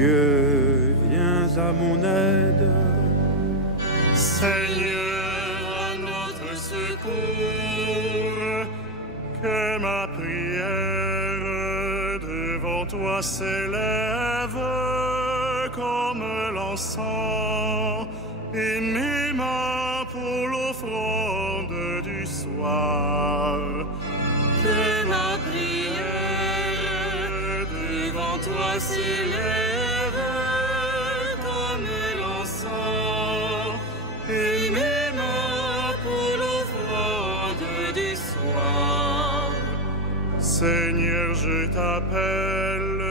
Dieu, viens à mon aide. Seigneur, à notre secours, que ma prière devant toi s'élève comme l'encens et mes mains pour l'offrande du soir. Que ma prière devant toi s'élève comme l'encens et mes mains pour l'offrande du soir. Seigneur, je t'appelle,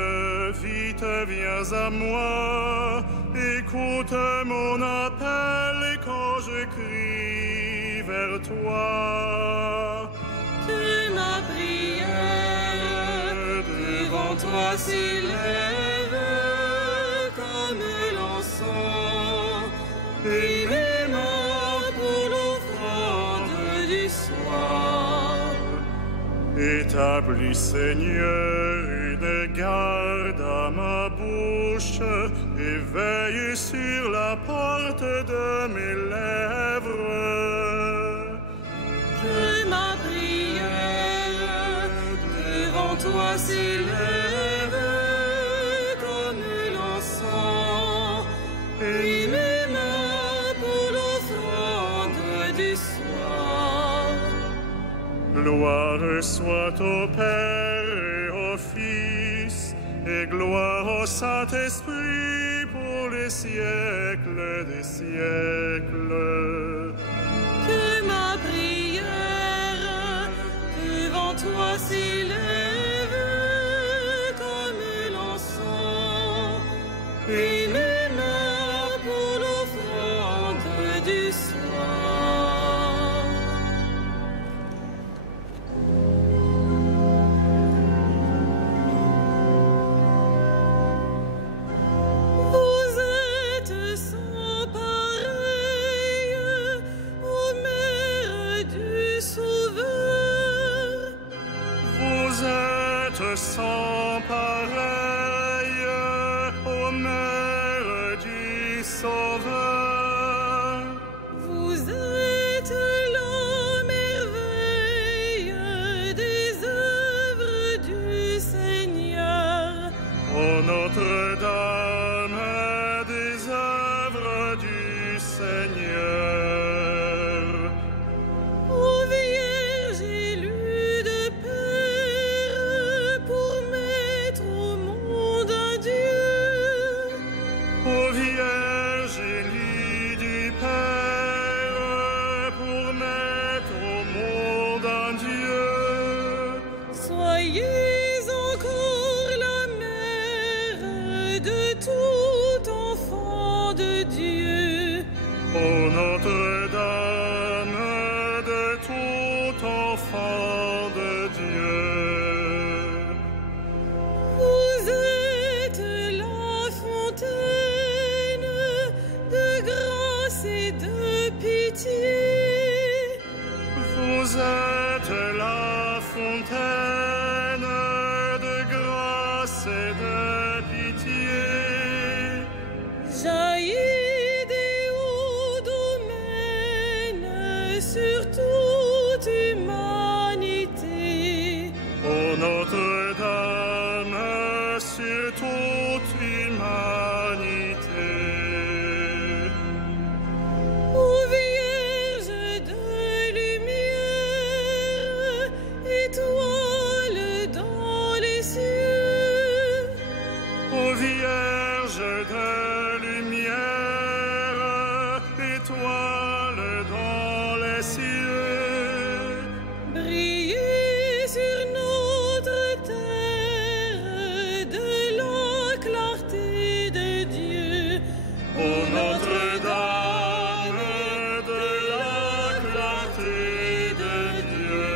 vite viens à moi, écoute mon appel quand je crie vers toi. Que ma prière devant toi s'élève comme l'encens et mes mains pour l'offrande du soir. Établis, Seigneur, une garde à ma bouche et veille sur la porte de mes lèvres. Que ma prière devant toi s'élève comme l'encens et mes mains pour l'offrande du soir. Gloire soit au Père et au Fils et gloire au Saint-Esprit pour les siècles des siècles. Que ma prière devant toi s'élève comme l'encens et mes mains pour l'offrande du soir. Vous êtes sans pareil, ô Mère du Sauveur. Vous êtes sans pareil, ô Mère du Sauveur. Vous êtes la merveille des œuvres du Seigneur. Ô Notre-Dame des œuvres du Seigneur. Ô Vierge élue de Père pour mettre au monde un Dieu. Ô Vierge élue du Père pour mettre au monde un Dieu. Soyez encore la mère de tout enfant de Dieu. Ô Notre-Dame de tout enfant de Dieu. Vous êtes la fontaine de grâce et de pitié. Vous êtes la fontaine de grâce et de pitié. Jaillit des hauts domaines sur toute humanité. Ô Notre-Dame sur toute humanité. Ô Vierge de lumière, étoile dans les cieux. Ô Vierge de lumière, étoile dans les cieux. Brillez sur notre terre de la clarté de Dieu. Ô Notre-Dame de la clarté de Dieu.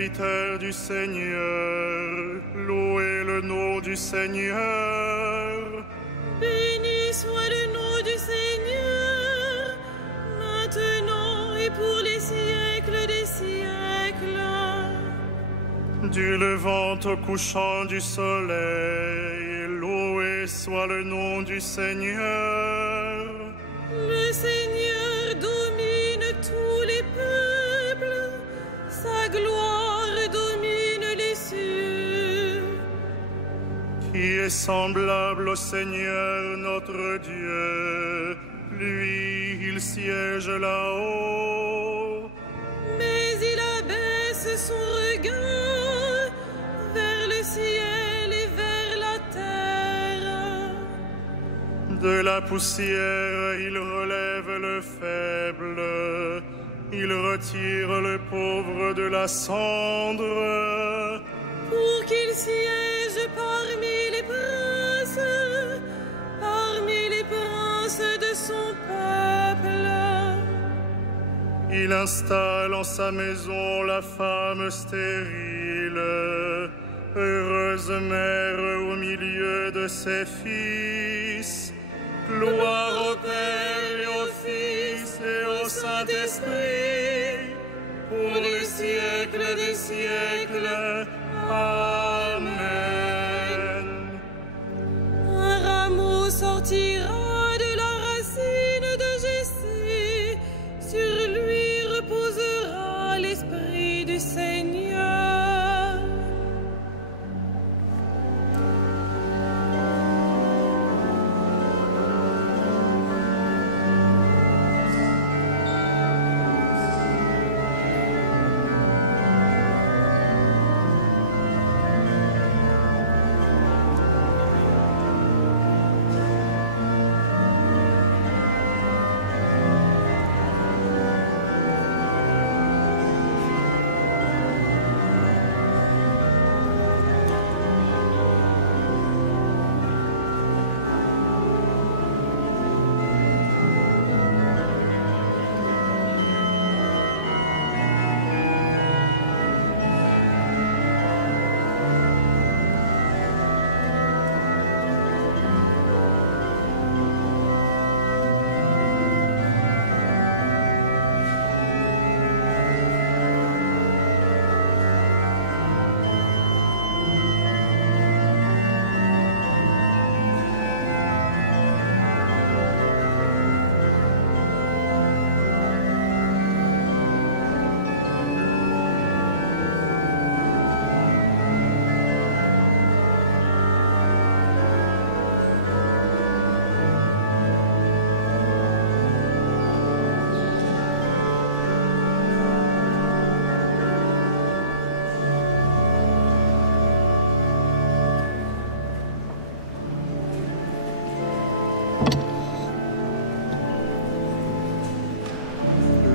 serviteur du Seigneur, louez le nom du Seigneur. Béni soit le nom du Seigneur, maintenant et pour les siècles des siècles. Du levant au couchant du soleil, loué soit le nom du Seigneur. Le Seigneur domine tous les peuples, sa gloire domine les cieux. Qui est semblable au Seigneur notre Dieu, lui il siège là-haut. Mais il abaisse son regard vers le ciel et vers la terre. De la poussière il relève le faible, il retire le pauvre de la cendre. Pour qu'il siège parmi les princes de son peuple. Il installe en sa maison la femme stérile, heureuse mère au milieu de ses fils. Gloire au Père et au Fils et au Saint-Esprit, pour les siècles des siècles. Amen. Un rameau sortira de la racine de Jessé, sur lui reposera l'Esprit du Seigneur.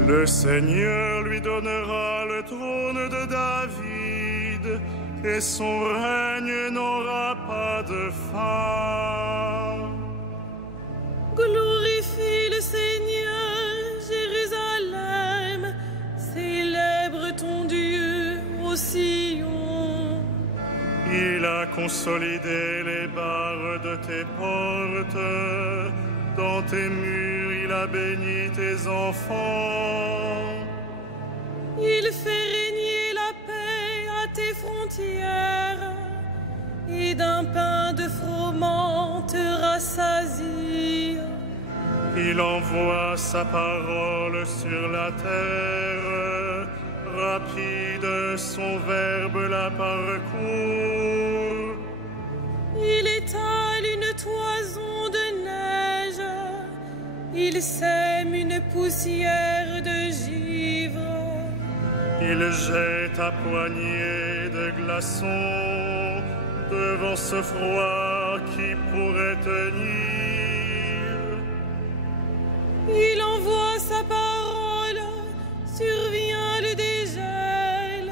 Le Seigneur lui donnera le trône de David, et son règne n'aura pas de fin. Glorifie le Seigneur, Jérusalem, célèbre ton Dieu au Sion. Il a consolidé les barres de tes portes, dans tes murs il a béni tes enfants. Il fait régner la paix à tes frontières, et d'un pain de froment te rassasie. Il envoie sa parole sur la terre, rapide son verbe la parcourt. Il étale une toison de neige, il sème une poussière de givre. Il jette à poignées de glaçons devant ce froid qui pourrait tenir. Il envoie sa parole, survient le dégel.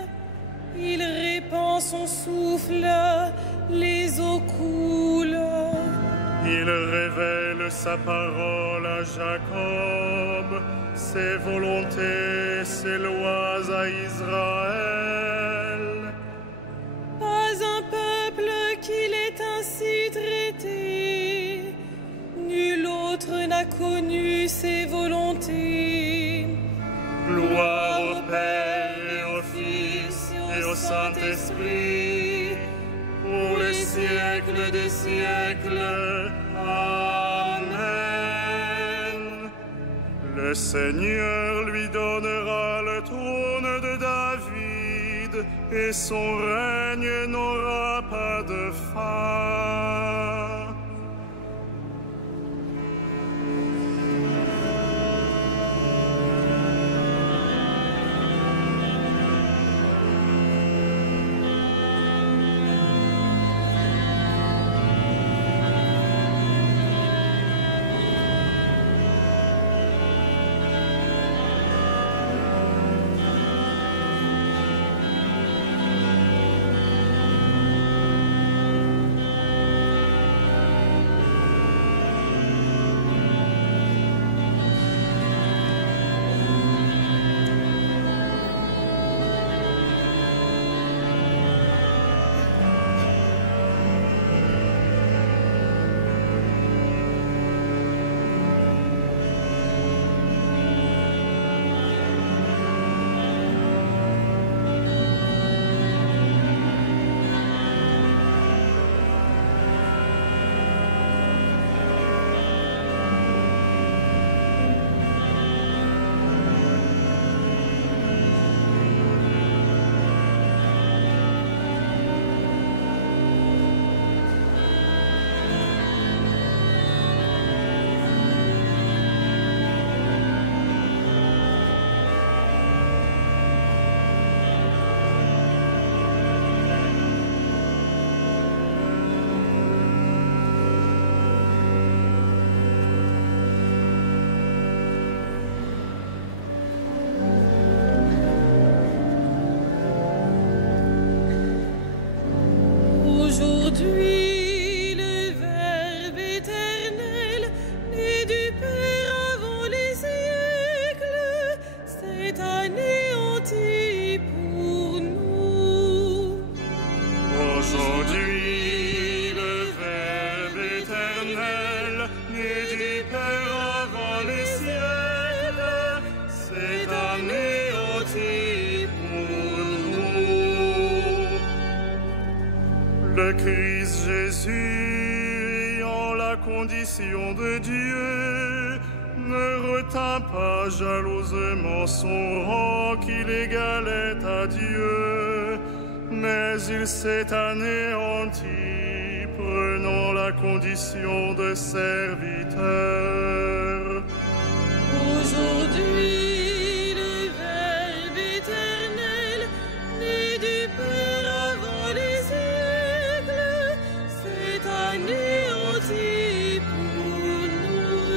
Il répand son souffle, les eaux coulent. Il révèle sa parole à Jacob, ses volontés, ses lois à Israël. ainsi traité. Nul autre n'a connu ses volontés. Gloire au Père et au Fils et au Saint-Esprit, pour les siècles des siècles. Amen. Le Seigneur lui donnera le trône de David, et son règne n'aura pas de fin. Aujourd'hui, le Verbe éternel, né du Père avant les siècles, s'est anéanti pour nous. Aujourd'hui, le Verbe éternel, né du Père avant les siècles, s'est anéanti pour nous. Le Christ Jésus, ayant la condition de Dieu, ne retint pas jalousement son rang qu'il égalait à Dieu, mais il s'est anéanti, prenant la condition de serviteur. Aujourd'hui, le Verbe éternel, né du Père avant les siècles, s'est anéanti pour nous.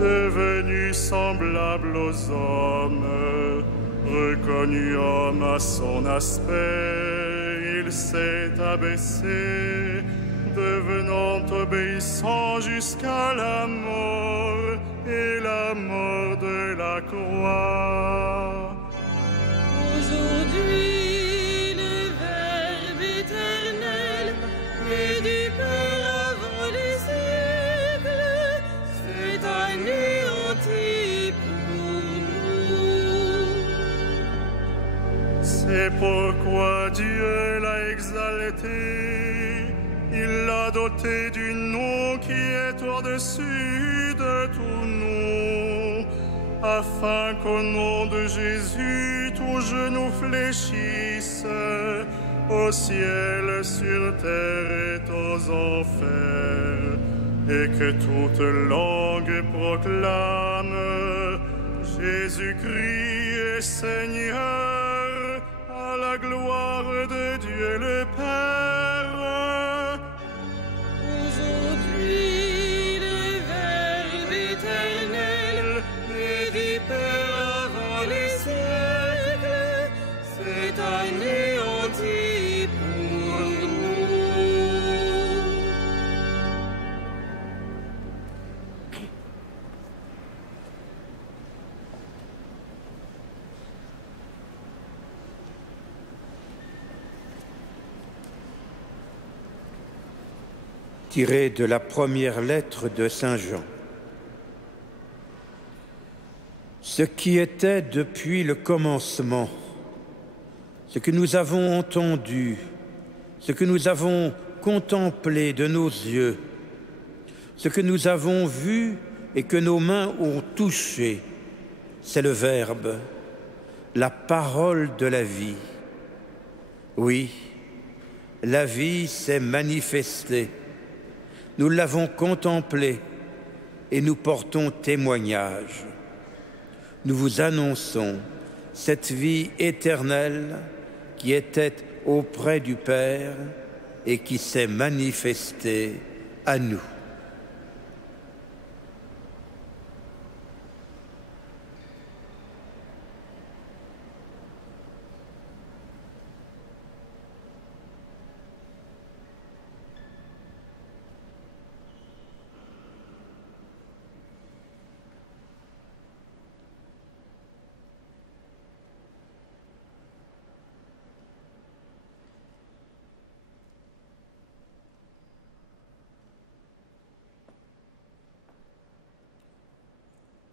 Devenu semblable aux hommes, reconnu homme à son aspect, il s'est abaissé, devenant obéissant jusqu'à la mort et la mort de la croix. Aujourd'hui, le Verbe éternel, né du Père avant les siècles, s'est anéanti pour nous. C'est pourquoi Dieu l'a exalté, il l'a doté du nom qui est au-dessus de tout nom, afin qu'au nom de Jésus, tout genou fléchisse, au ciel, sur terre et aux enfers, et que toute langue proclame: Jésus-Christ est Seigneur, à la gloire de Dieu le Père. Aujourd'hui, le Verbe éternel, né du Père avant les siècles, s'est anéanti pour nous. tiré de la première lettre de Saint Jean. Ce qui était depuis le commencement, ce que nous avons entendu, ce que nous avons contemplé de nos yeux, ce que nous avons vu et que nos mains ont touché, c'est le Verbe, la parole de la vie. Oui, la vie s'est manifestée. Nous l'avons contemplée et nous portons témoignage. Nous vous annonçons cette vie éternelle qui était auprès du Père et qui s'est manifestée à nous.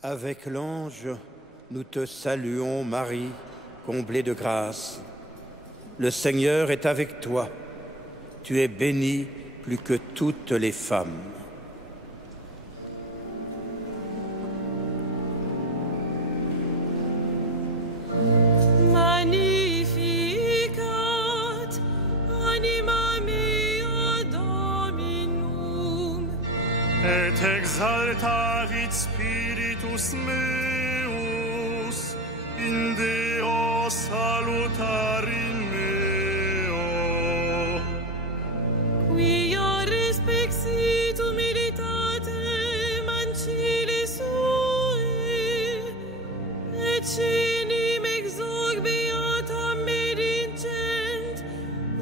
Avec l'ange, nous te saluons, Marie, comblée de grâce. Le Seigneur est avec toi. Tu es bénie plus que toutes les femmes. Magnificat anima mea Dominum, et exaltavit Spiritus meus in Deo salutarim meo. quia respexit humilitatem ancilli sui, et cinim exoc beatam medicent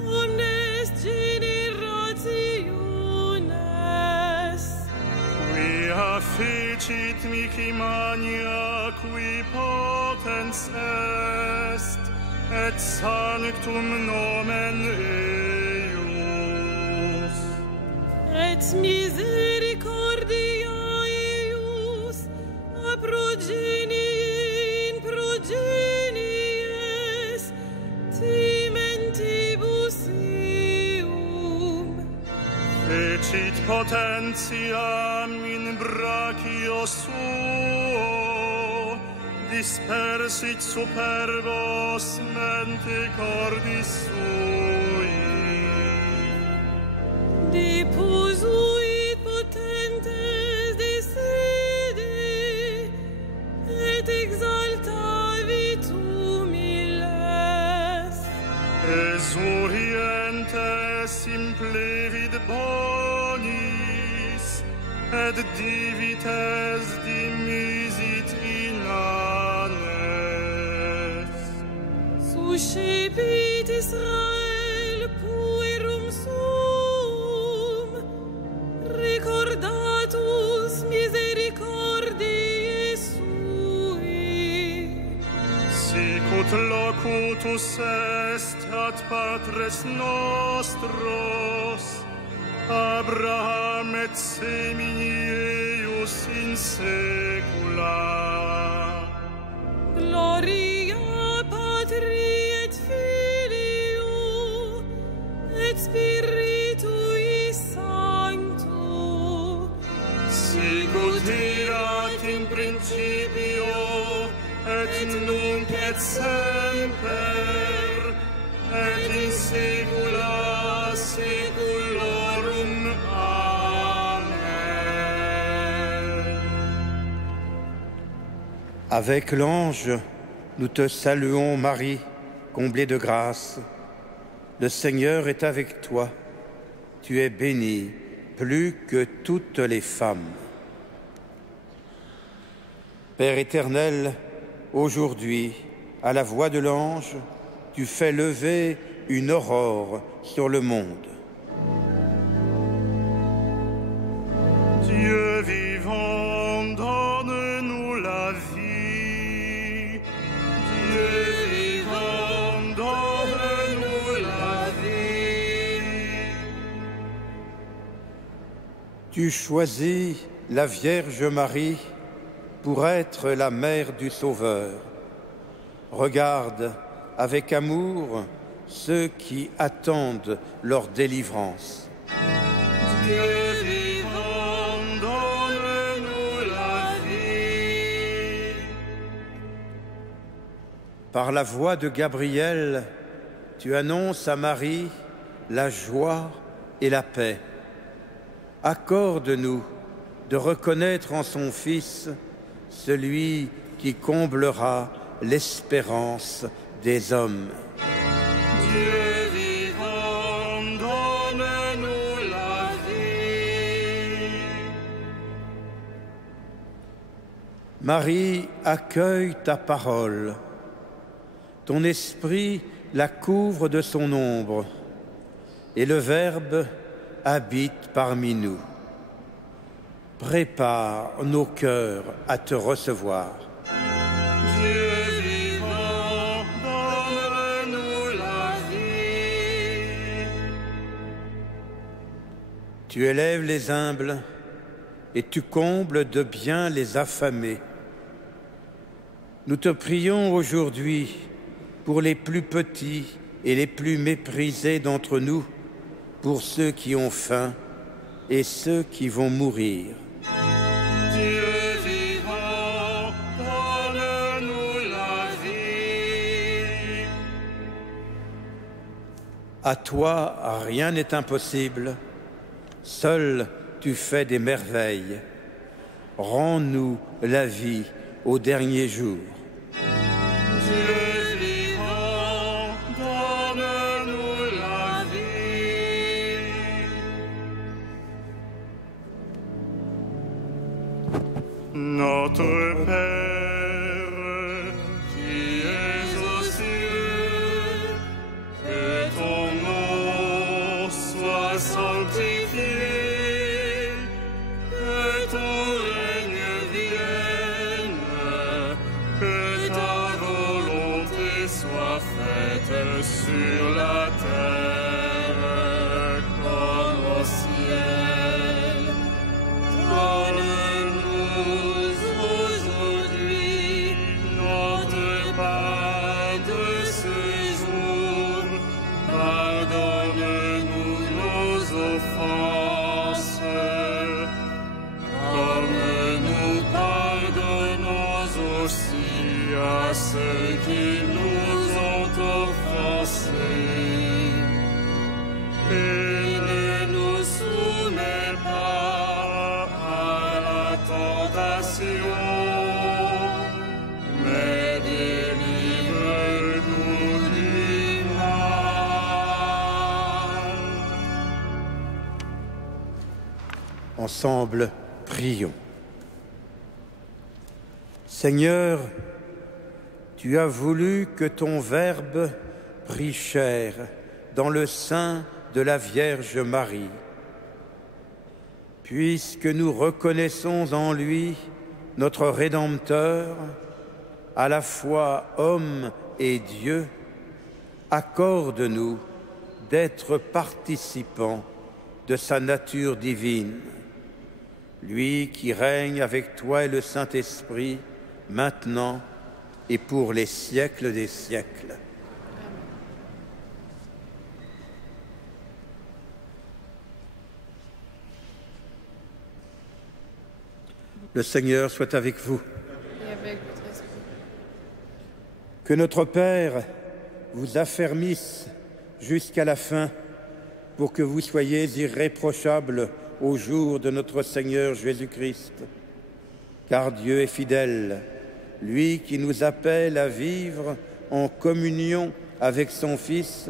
omnes generationes. Quia fecit mihi mania qui potens est, et sanctum nomen eius. Et misericordia eius a progenie in progenies timentibus eum. Fecit potentiam in brachio suo, dispersit superbos mente cordis sui. Deposuit potentes de sede, et exaltavit humiles. Esurientes implevit bonis, et divites dimisit inanes. Suscepit Israel puerum sum, recordatus misericordiae sui. Sicut locutus est ad patres nostros, Abraham et semini eius in saecula. Gloria Patri et Filio et Spiritui Sancto, Sicut erat in principio, et nunc et semper, et in saecula saeculorum. Amen. Avec l'ange, nous te saluons, Marie, comblée de grâce. Le Seigneur est avec toi. Tu es bénie plus que toutes les femmes. Père éternel, aujourd'hui, à la voix de l'ange, tu fais lever une aurore sur le monde. Dieu vivant, donne-nous la vie. Dieu vivant, donne-nous la vie. Tu choisis la Vierge Marie pour être la mère du Sauveur. Regarde avec amour ceux qui attendent leur délivrance. Dieu vivant, donne-nous la vie. Par la voix de Gabriel, tu annonces à Marie la joie et la paix. Accorde-nous de reconnaître en son Fils celui qui comblera l'espérance des hommes. Dieu vivant, donne-nous la vie. Marie, accueille ta parole. Ton esprit la couvre de son ombre, et le Verbe habite parmi nous. Prépare nos cœurs à te recevoir. Dieu vivant, donne-nous la vie. Tu élèves les humbles et tu combles de bien les affamés. Nous te prions aujourd'hui pour les plus petits et les plus méprisés d'entre nous, pour ceux qui ont faim et ceux qui vont mourir. Dieu vivant, donne-nous la vie. À toi, rien n'est impossible. Seul tu fais des merveilles. Rends-nous la vie au dernier jour. Dieu vivant, donne-nous la vie. Notre Père, qui es aux cieux, que ton nom soit sanctifié, que ton règne vienne, que ta volonté soit faite sur la terre comme au ciel. Donne-nous aujourd'hui notre pain de ce jour. Pardonne-nous nos offenses, comme nous pardonnons aussi à ceux qui nous ont offensés. Et ne nous soumets pas à la tentation, mais délivre-nous du mal. Ensemble, prions. Seigneur, tu as voulu que ton Verbe prît chair dans le sein de la Vierge Marie. Puisque nous reconnaissons en lui notre Rédempteur, à la fois homme et Dieu, accorde-nous d'être participants de sa nature divine. Lui qui règne avec toi et le Saint-Esprit, maintenant et pour les siècles des siècles. Le Seigneur soit avec vous. Et avec votre esprit. Que notre Père vous affermisse jusqu'à la fin pour que vous soyez irréprochables au jour de notre Seigneur Jésus-Christ. Car Dieu est fidèle, lui qui nous appelle à vivre en communion avec son Fils,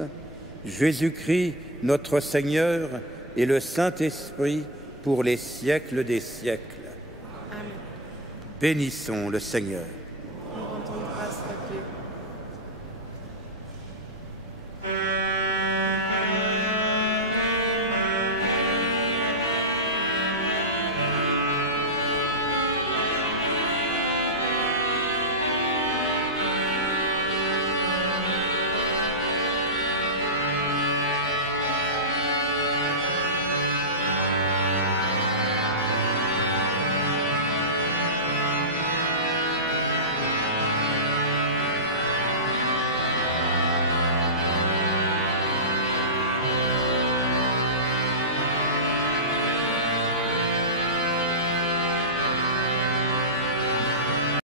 Jésus-Christ, notre Seigneur, et le Saint-Esprit pour les siècles des siècles. Amen. Bénissons le Seigneur.